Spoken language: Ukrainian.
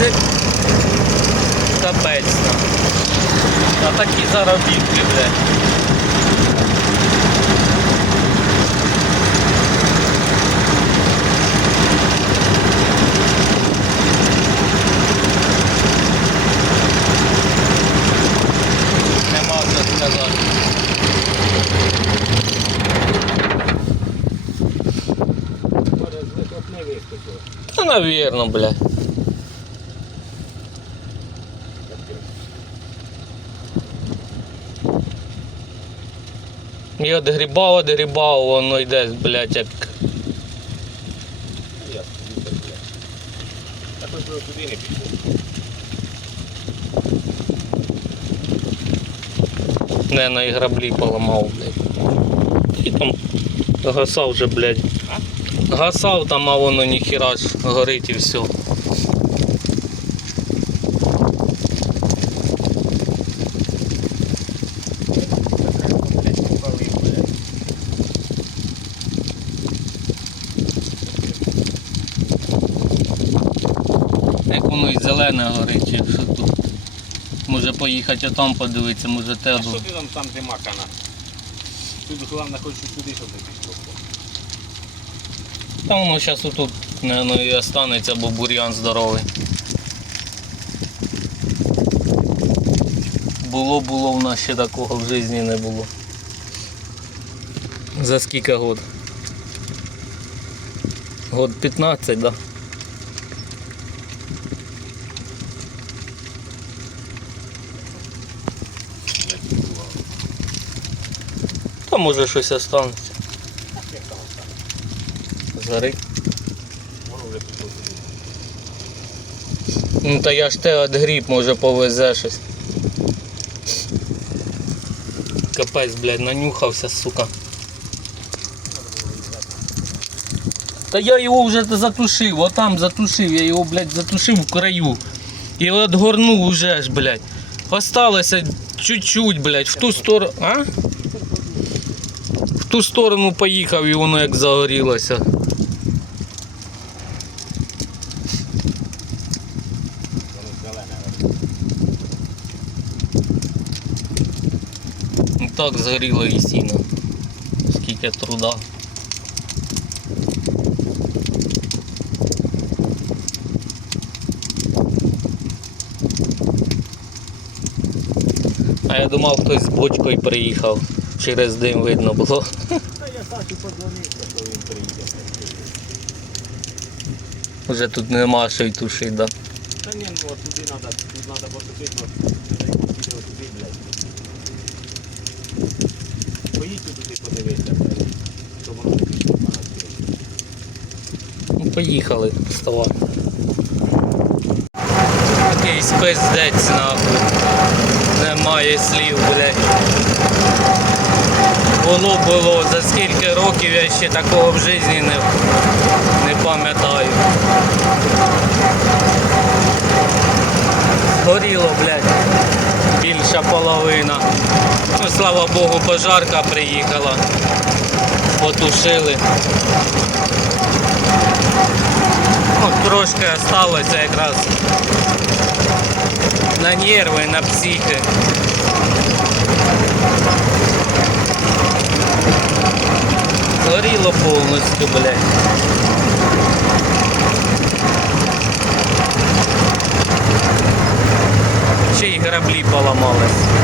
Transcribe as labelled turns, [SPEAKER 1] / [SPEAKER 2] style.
[SPEAKER 1] це капець. нам. А такі заробітки, блядь. Нема що сказати.
[SPEAKER 2] Може, з вихлопне вискочило.
[SPEAKER 1] Та, навірно, блядь. І от грібав, от грібав, воно йде, блядь, як.
[SPEAKER 2] Я не
[SPEAKER 1] на і граблі поламав, блядь. І там гасав вже, блядь. Гасав там, а воно ніхіра горить і все.
[SPEAKER 2] Блядь, попалив, блядь.
[SPEAKER 1] Як воно і зелене горить, чи що тут. Може поїхати там подивитися, може те.
[SPEAKER 2] А що ти там там де макана? Тут головне хочу сюди, щоб не пішло.
[SPEAKER 1] Та воно зараз отут, наверное, і останеться, бо бур'ян здоровий. Було, було, в нас ще такого в житті не було. За скільки год? Год 15, да? Та може щось останеться.
[SPEAKER 2] Сюди.
[SPEAKER 1] Ну та я ж те от гріб, може повезе щось. Капець, блядь, нанюхався, сука. Та я його вже затушив, отам затушив, я його, блядь, затушив в краю. І от горнув уже ж, блядь. Осталося чуть-чуть, блядь, в ту сторону. А? Ту сторону поїхав і воно як загорілося. І так згоріло і сіно. Скільки труда. А я думав, хтось з бочкою приїхав. Через дим видно було.
[SPEAKER 2] Та я Саші подзвонив, що він приїде.
[SPEAKER 1] Вже тут нема що й тушить, да?
[SPEAKER 2] Та ні, ну от туди треба, тут треба потушити, от туди, туди, блядь. Поїдь туди подивися, блядь, щоб воно пішло.
[SPEAKER 1] Ну, поїхали вставати. Якийсь пиздець нахуй. Немає слів, блядь. Було було, за скільки років я ще такого в житті не, не пам'ятаю. Горіло, блядь, більша половина. Ну, слава Богу, пожарка приїхала. Потушили. Ну, трошки осталося якраз на нерви, на психи. Горіло повністю, блядь. Ще й граблі поламались.